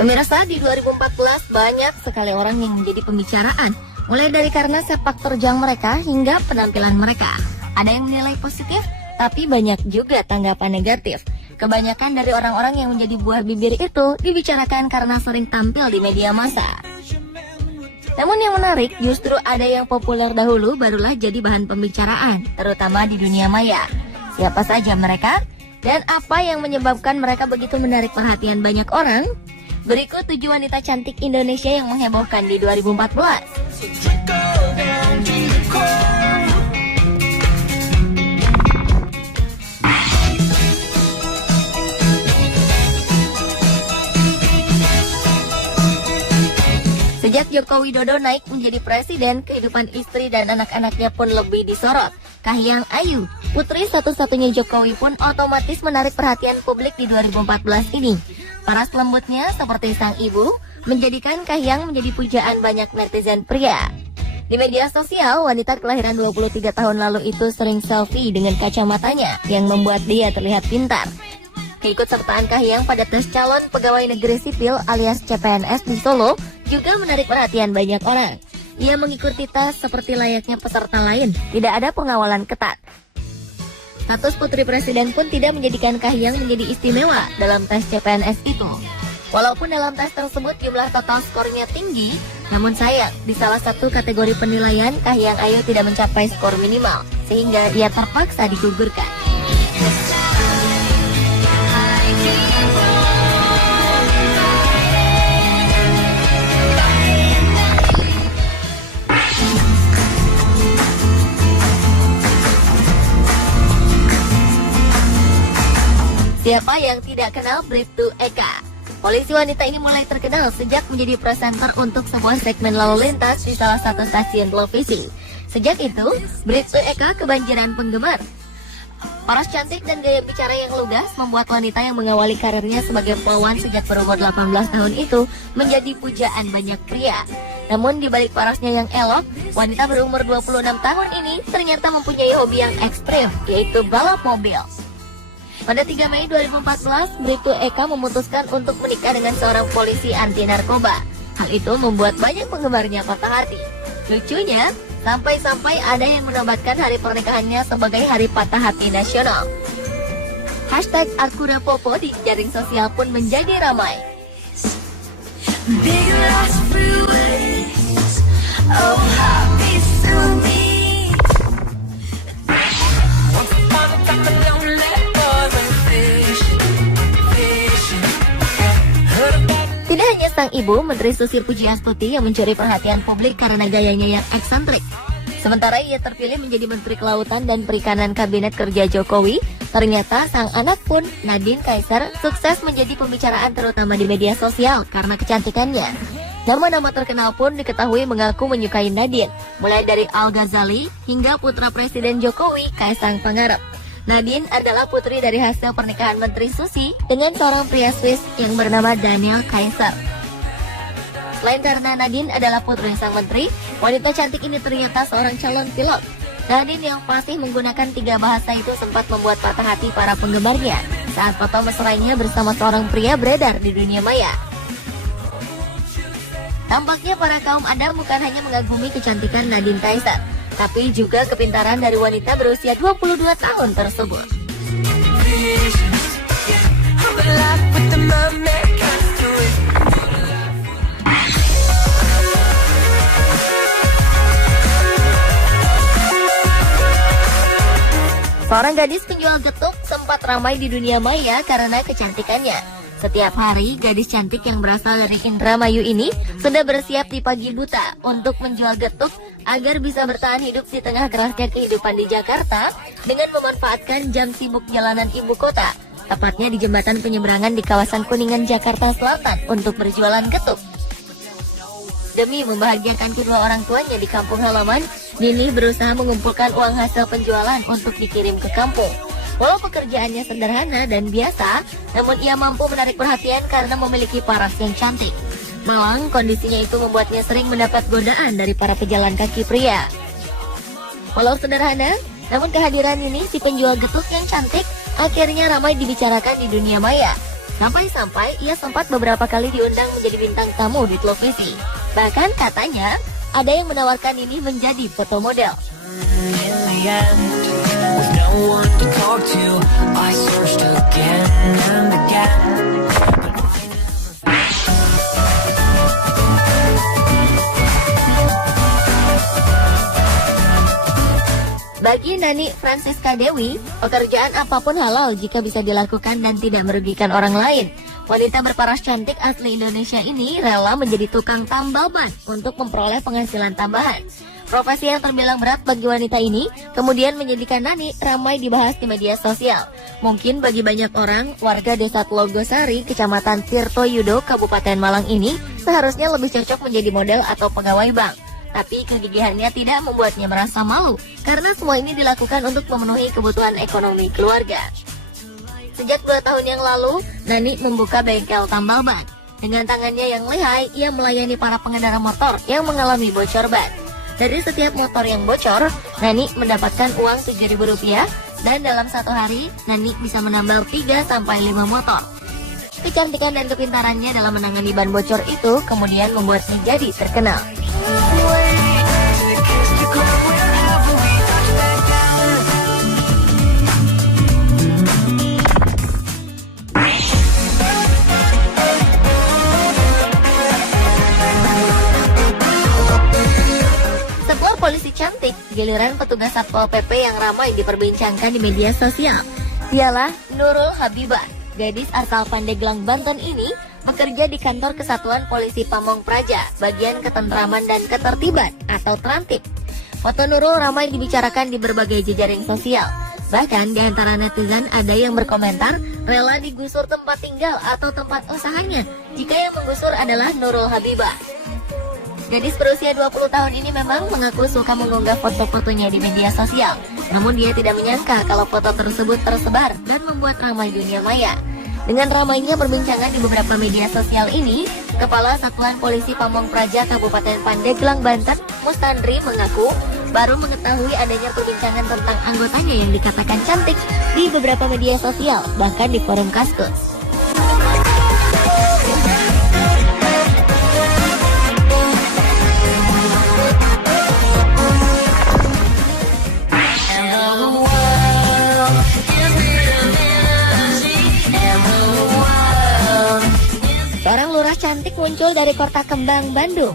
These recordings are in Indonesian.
Pemirsa, di 2014 banyak sekali orang yang menjadi pembicaraan, mulai dari karena sepak terjang mereka hingga penampilan mereka. Ada yang menilai positif, tapi banyak juga tanggapan negatif. Kebanyakan dari orang-orang yang menjadi buah bibir itu dibicarakan karena sering tampil di media massa. Namun yang menarik, justru ada yang populer dahulu barulah jadi bahan pembicaraan, terutama di dunia maya. Siapa saja mereka? Dan apa yang menyebabkan mereka begitu menarik perhatian banyak orang? Berikut 7 wanita cantik Indonesia yang menghebohkan di 2014. Sejak Joko Widodo naik menjadi presiden, kehidupan istri dan anak-anaknya pun lebih disorot. Kahiyang Ayu, putri satu-satunya Jokowi, pun otomatis menarik perhatian publik di 2014 ini. Paras lembutnya seperti sang ibu menjadikan Kahiyang menjadi pujaan banyak netizen pria. Di media sosial, wanita kelahiran 23 tahun lalu itu sering selfie dengan kacamatanya yang membuat dia terlihat pintar. Keikutsertaan Kahiyang pada tes calon pegawai negeri sipil alias CPNS di Solo juga menarik perhatian banyak orang. Ia mengikuti tes seperti layaknya peserta lain, tidak ada pengawalan ketat. Status putri presiden pun tidak menjadikan Kahiyang menjadi istimewa dalam tes CPNS itu. Walaupun dalam tes tersebut jumlah total skornya tinggi, namun sayang di salah satu kategori penilaian Kahiyang Ayu tidak mencapai skor minimal, sehingga ia terpaksa digugurkan. Siapa yang tidak kenal Bribtu Eka? Polisi wanita ini mulai terkenal sejak menjadi presenter untuk sebuah segmen lalu lintas di salah satu stasiun televisi. Sejak itu, Bribtu Eka kebanjiran penggemar. Paras cantik dan gaya bicara yang lugas membuat wanita yang mengawali karirnya sebagai pelawan sejak berumur 18 tahun itu menjadi pujaan banyak pria. Namun di balik parasnya yang elok, wanita berumur 26 tahun ini ternyata mempunyai hobi yang ekstrim, yaitu balap mobil. Pada 3 Mei 2014, Bribtu Eka memutuskan untuk menikah dengan seorang polisi anti narkoba. Hal itu membuat banyak penggemarnya patah hati. Lucunya, sampai-sampai ada yang menobatkan hari pernikahannya sebagai hari patah hati nasional. Hashtag #AkudaPopo di jaring sosial pun menjadi ramai. Tidak hanya sang ibu, Menteri Susi Pujiastuti yang mencuri perhatian publik karena gayanya yang eksentrik. Sementara ia terpilih menjadi Menteri Kelautan dan Perikanan Kabinet Kerja Jokowi, ternyata sang anak pun, Nadine Kaisar, sukses menjadi pembicaraan terutama di media sosial karena kecantikannya. Nama-nama terkenal pun diketahui mengaku menyukai Nadine, mulai dari Al Ghazali hingga putra Presiden Jokowi, Kaisang Pangarep. Nadine adalah putri dari hasil pernikahan Menteri Susi dengan seorang pria Swiss yang bernama Daniel Kaiser. Selain karena Nadine adalah putri sang menteri, wanita cantik ini ternyata seorang calon pilot. Nadine yang fasih menggunakan 3 bahasa itu sempat membuat patah hati para penggemarnya saat foto mesranya bersama seorang pria beredar di dunia maya. Tampaknya para kaum Adam bukan hanya mengagumi kecantikan Nadine Kaiser, tapi juga kepintaran dari wanita berusia 22 tahun tersebut. Seorang gadis penjual getuk sempat ramai di dunia maya karena kecantikannya. Setiap hari, gadis cantik yang berasal dari Indramayu ini sudah bersiap di pagi buta untuk menjual getuk agar bisa bertahan hidup di tengah kerasnya kehidupan di Jakarta dengan memanfaatkan jam sibuk jalanan ibu kota, tepatnya di jembatan penyeberangan di kawasan Kuningan, Jakarta Selatan untuk berjualan getuk. Demi membahagiakan kedua orang tuanya di kampung halaman, Nini berusaha mengumpulkan uang hasil penjualan untuk dikirim ke kampung. Walau pekerjaannya sederhana dan biasa, namun ia mampu menarik perhatian karena memiliki paras yang cantik. Malang, kondisinya itu membuatnya sering mendapat godaan dari para pejalan kaki pria. Walau sederhana, namun kehadiran ini si penjual getuk yang cantik akhirnya ramai dibicarakan di dunia maya. Sampai-sampai ia sempat beberapa kali diundang menjadi bintang tamu di televisi. Bahkan katanya ada yang menawarkan ini menjadi foto model. Bagi Nani Francisca Dewi, pekerjaan apapun halal jika bisa dilakukan dan tidak merugikan orang lain. Wanita berparas cantik asli Indonesia ini rela menjadi tukang tambal ban untuk memperoleh penghasilan tambahan. Profesi yang terbilang berat bagi wanita ini kemudian menjadikan Nani ramai dibahas di media sosial. Mungkin bagi banyak orang, warga desa Tlogosari, Kecamatan Tirtoyudo, Kabupaten Malang ini seharusnya lebih cocok menjadi model atau pegawai bank. Tapi kegigihannya tidak membuatnya merasa malu, karena semua ini dilakukan untuk memenuhi kebutuhan ekonomi keluarga. Sejak 2 tahun yang lalu, Nani membuka bengkel tambal ban. Dengan tangannya yang lihai, ia melayani para pengendara motor yang mengalami bocor ban. Dari setiap motor yang bocor, Nani mendapatkan uang Rp7.000, dan dalam 1 hari, Nani bisa menambal 3-5 motor. Kecantikan dan kepintarannya dalam menangani ban bocor itu kemudian membuatnya jadi terkenal. Sebuah polisi cantik, giliran petugas Satpol PP yang ramai diperbincangkan di media sosial. Dialah Nurul Habibah, gadis asal Pandeglang, Banten ini bekerja di kantor Kesatuan Polisi Pamong Praja, bagian ketentraman dan ketertiban atau Trantip. Foto Nurul ramai dibicarakan di berbagai jejaring sosial. Bahkan di antara netizen ada yang berkomentar rela digusur tempat tinggal atau tempat usahanya jika yang menggusur adalah Nurul Habibah. Gadis berusia 20 tahun ini memang mengaku suka mengunggah foto-fotonya di media sosial. Namun dia tidak menyangka kalau foto tersebut tersebar dan membuat ramai dunia maya. Dengan ramainya perbincangan di beberapa media sosial ini, Kepala Satuan Polisi Pamong Praja Kabupaten Pandeglang, Banten, Mustandri mengaku baru mengetahui adanya perbincangan tentang anggotanya yang dikatakan cantik di beberapa media sosial, bahkan di forum Kaskus. Seorang lurah cantik muncul dari Kota Kembang, Bandung.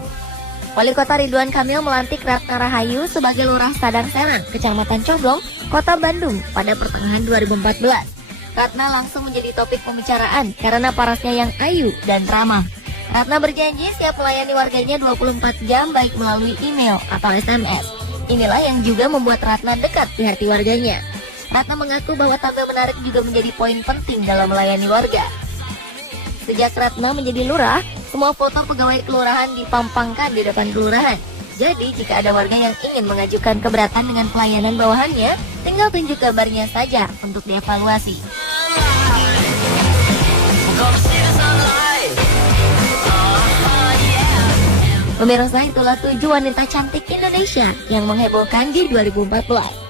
Wali Kota Ridwan Kamil melantik Ratna Rahayu sebagai Lurah Sadang Serang, Kecamatan Coblong, Kota Bandung pada pertengahan 2014. Ratna langsung menjadi topik pembicaraan karena parasnya yang ayu dan ramah. Ratna berjanji siap melayani warganya 24 jam baik melalui email atau SMS. Inilah yang juga membuat Ratna dekat di hati warganya. Ratna mengaku bahwa tampil menarik juga menjadi poin penting dalam melayani warga. Sejak Ratna menjadi lurah, semua foto pegawai kelurahan dipampangkan di depan kelurahan. Jadi jika ada warga yang ingin mengajukan keberatan dengan pelayanan bawahannya, tinggal tunjuk gambarnya saja untuk dievaluasi. Pemirsa, itulah 7 wanita cantik Indonesia yang menghebohkan di 2014.